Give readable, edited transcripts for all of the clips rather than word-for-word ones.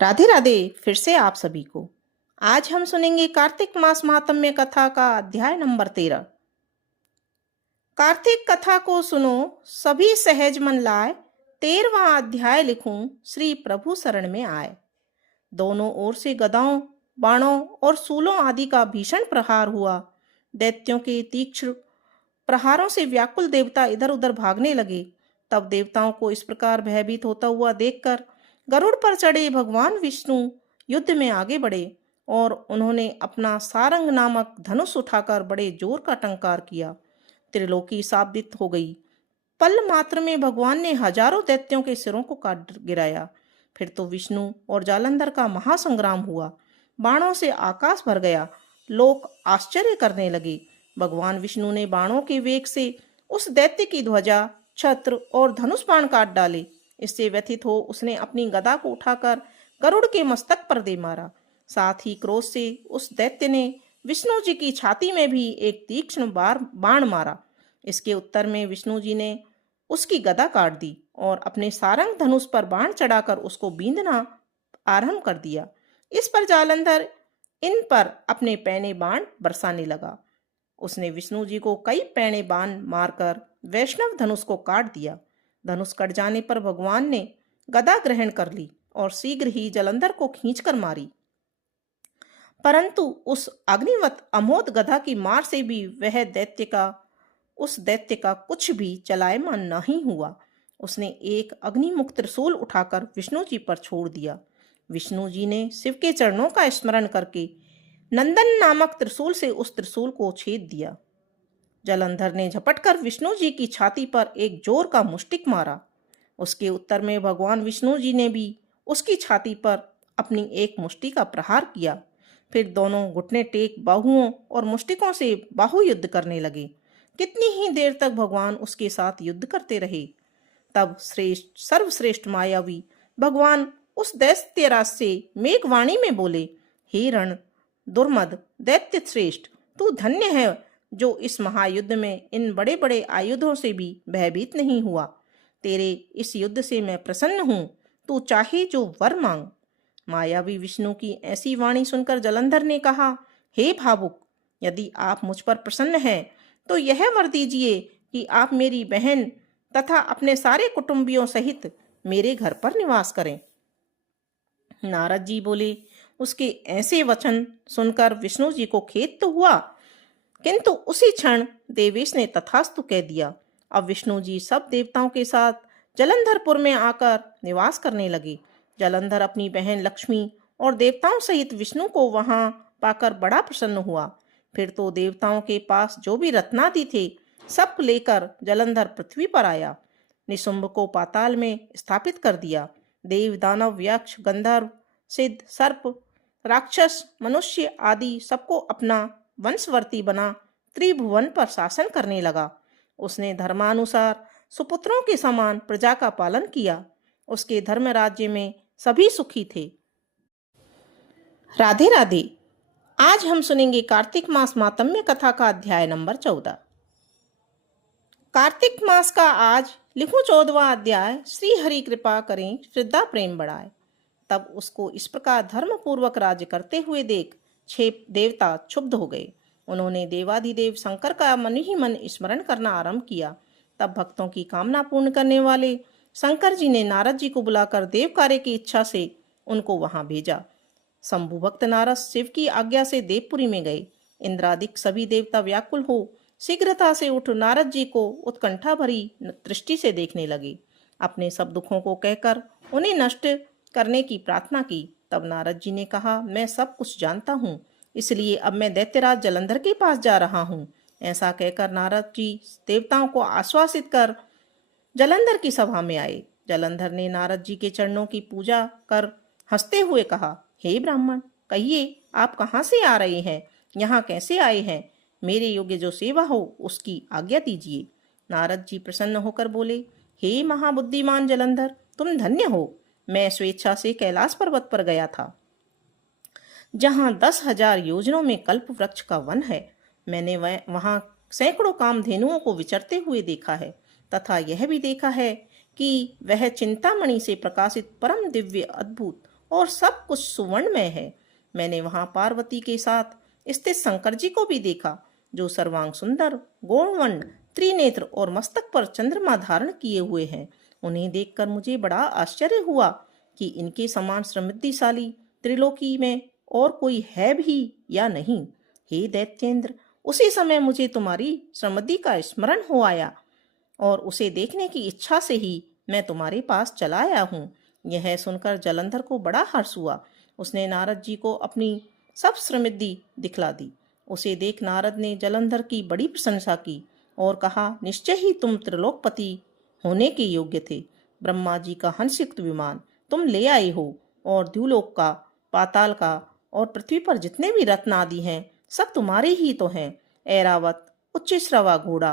राधे राधे। फिर से आप सभी को आज हम सुनेंगे कार्तिक मास महात्म्य कथा का अध्याय नंबर 13। कार्तिक कथा को सुनो सभी सहज मन लाए, 13वां अध्याय लिखूं श्री प्रभु शरण में आए। दोनों ओर से गदाओं, बाणों और सूलों आदि का भीषण प्रहार हुआ। दैत्यों के तीक्ष्ण प्रहारों से व्याकुल देवता इधर उधर भागने लगे। तब देवताओं को इस प्रकार भयभीत होता हुआ देखकर गरुड़ पर चढ़े भगवान विष्णु युद्ध में आगे बढ़े और उन्होंने अपना सारंग नामक धनुष उठाकर बड़े जोर का टंकार किया। त्रिलोकी साबित हो गई। पल मात्र में भगवान ने हजारों दैत्यों के सिरों को काट गिराया। फिर तो विष्णु और जालंधर का महासंग्राम हुआ। बाणों से आकाश भर गया। लोग आश्चर्य करने लगे। भगवान विष्णु ने बाणों के वेग से उस दैत्य की ध्वजा, छत्र और धनुष बाण काट डाले। इससे व्यथित हो उसने अपनी गदा को उठाकर गरुड़ के मस्तक पर दे मारा। साथ ही क्रोध से उस दैत्य ने विष्णु जी की छाती में भी एक तीक्ष्ण बाण मारा। इसके उत्तर में विष्णु जी ने उसकी गदा काट दी और अपने सारंग धनुष पर बाण चढ़ाकर उसको बींधना आरंभ कर दिया। इस पर जालंधर इन पर अपने पैने बाण बरसाने लगा। उसने विष्णु जी को कई पैने बाण मारकर वैष्णव धनुष को काट दिया। धनुष कट जाने पर भगवान ने गदा ग्रहण कर ली और शीघ्र ही जालंधर को खींचकर मारी। परंतु उस अग्निवत अमोद गदा की मार से भी उस दैत्य का कुछ भी चलायमान नहीं हुआ। उसने एक अग्निमुख त्रिशूल उठाकर विष्णु जी पर छोड़ दिया। विष्णु जी ने शिव के चरणों का स्मरण करके नंदन नामक त्रिशूल से उस त्रिशूल को छेद दिया। जालंधर ने झपटकर विष्णु जी की छाती पर एक जोर का मुष्टिक मारा। उसके उत्तर में भगवान विष्णु जी ने भी उसकी छाती पर अपनी एक मुष्टि का प्रहार किया। फिर दोनों घुटने टेक बाहुओं और मुष्टिकों से बाहु युद्ध करने लगे। कितनी ही देर तक भगवान उसके साथ युद्ध करते रहे। तब सर्वश्रेष्ठ मायावी भगवान उस दैत्यराज से मेघवाणी में बोले, हे रण दुर्मद दैत्य श्रेष्ठ, तू धन्य है जो इस महायुद्ध में इन बड़े बड़े आयुधों से भी भयभीत नहीं हुआ। तेरे इस युद्ध से मैं प्रसन्न हूं। तू चाहे जो वर मांग। मायावी विष्णु की ऐसी वाणी सुनकर जालंधर ने कहा, हे भावुक, यदि आप मुझ पर प्रसन्न हैं तो यह वर दीजिए कि आप मेरी बहन तथा अपने सारे कुटुंबियों सहित मेरे घर पर निवास करें। नारद जी बोले, उसके ऐसे वचन सुनकर विष्णु जी को खेद तो हुआ, किंतु उसी क्षण देवेश ने तथास्तु कह दिया। अब विष्णु जी सब देवताओं के साथ जालंधरपुर में आकर निवास करने लगे। जालंधर अपनी बहन लक्ष्मी और देवताओं सहित विष्णु को वहां पाकर बड़ा प्रसन्न हुआ। फिर तो देवताओं के पास जो भी रत्नादि थे सब लेकर जालंधर पृथ्वी पर आया। निशुंभ को पाताल में स्थापित कर दिया। देव, दानव, यक्ष, गंधर्व, सिद्ध, सर्प, राक्षस, मनुष्य आदि सबको अपना वंशवर्ती बना त्रिभुवन पर शासन करने लगा। उसने धर्मानुसार सुपुत्रों के समान प्रजा का पालन किया। उसके धर्म राज्य में सभी सुखी थे। राधे राधे। आज हम सुनेंगे कार्तिक मास मातम्य कथा का अध्याय नंबर 14। कार्तिक मास का आज लिखूं 14वां अध्याय। श्री हरि कृपा करें, श्रद्धा प्रेम बढ़ाए। तब उसको इस प्रकार धर्म पूर्वक राज्य करते हुए देख 6 देवता क्षुब्ध हो गए। उन्होंने देवाधिदेव शंकर का मन ही मन स्मरण करना आरंभ किया। तब भक्तों की कामना पूर्ण करने वाले शंकर जी ने नारद जी को बुलाकर देव कार्य की इच्छा से उनको वहां भेजा। शंभु भक्त नारद शिव की आज्ञा से देवपुरी में गए। इंद्रादिक सभी देवता व्याकुल हो शीघ्रता से उठ नारद जी को उत्कंठा भरी दृष्टि से देखने लगे। अपने सब दुखों को कहकर उन्हें नष्ट करने की प्रार्थना की। तब नारद जी ने कहा, मैं सब कुछ जानता हूँ, इसलिए अब मैं दैत्यराज जालंधर के पास जा रहा हूँ। ऐसा कहकर नारद जी देवताओं को आश्वासित कर जालंधर की सभा में आए। जालंधर ने नारद जी के चरणों की पूजा कर हंसते हुए कहा, हे ब्राह्मण, कहिए आप कहाँ से आ रहे हैं, यहाँ कैसे आए हैं? मेरे योग्य जो सेवा हो उसकी आज्ञा दीजिए। नारद जी प्रसन्न होकर बोले, हे महाबुद्धिमान जालंधर, तुम धन्य हो। मैं स्वेच्छा से कैलाश पर्वत पर गया था, जहाँ 10,000 योजनों में कल्प वृक्ष का वन है। मैंने वहां सैकड़ों कामधेनुओं को विचरते हुए देखा है तथा यह भी देखा है कि वह चिंतामणि से प्रकाशित परम दिव्य, अद्भुत और सब कुछ सुवर्णमय है। मैंने वहां पार्वती के साथ स्थित शंकर जी को भी देखा, जो सर्वांग सुंदर, गौरवर्ण, त्रिनेत्र और मस्तक पर चंद्रमा धारण किए हुए हैं। उन्हें देखकर मुझे बड़ा आश्चर्य हुआ कि इनके समान समृद्धिशाली त्रिलोकी में और कोई है भी या नहीं। हे दैत्येंद्र, उसी समय मुझे तुम्हारी समृद्धि का स्मरण हो आया और उसे देखने की इच्छा से ही मैं तुम्हारे पास चला आया हूँ। यह सुनकर जलंधर को बड़ा हर्ष हुआ। उसने नारद जी को अपनी सब समृद्धि दिखला दी। उसे देख नारद ने जलंधर की बड़ी प्रशंसा की और कहा, निश्चय ही तुम त्रिलोकपति होने के योग्य थे। ब्रह्मा जी का हंसयुक्त विमान तुम ले आए हो और द्युलोक का, पाताल का और पृथ्वी पर जितने भी रत्न आदि हैं सब तुम्हारे ही तो हैं। ऐरावत, उच्चश्रवा घोड़ा,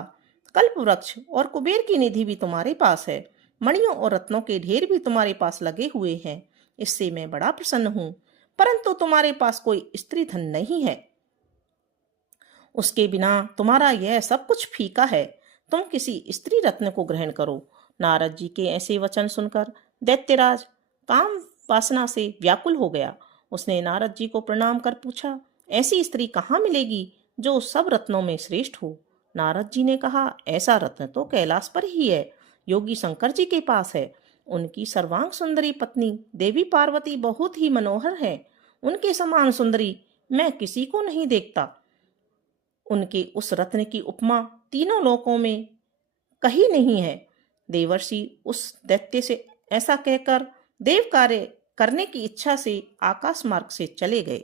कल्प वृक्ष और कुबेर की निधि भी तुम्हारे पास है। मणियों और रत्नों के ढेर भी तुम्हारे पास लगे हुए हैं। इससे मैं बड़ा प्रसन्न हूँ, परंतु तुम्हारे पास कोई स्त्री धन नहीं है। उसके बिना तुम्हारा यह सब कुछ फीका है। तुम किसी स्त्री रत्न को ग्रहण करो। नारद जी के ऐसे वचन सुनकर दैत्यराज काम वासना से व्याकुल हो गया। उसने नारद जी को प्रणाम कर पूछा, ऐसी स्त्री कहाँ मिलेगी जो सब रत्नों में श्रेष्ठ हो? नारद जी ने कहा, ऐसा रत्न तो कैलाश पर ही है, योगी शंकर जी के पास है। उनकी सर्वांग सुंदरी पत्नी देवी पार्वती बहुत ही मनोहर है। उनके समान सुंदरी मैं किसी को नहीं देखता। उनके उस रत्न की उपमा तीनों लोकों में कहीं नहीं है। देवर्षि उस दैत्य से ऐसा कहकर देव कार्य करने की इच्छा से आकाश मार्ग से चले गए।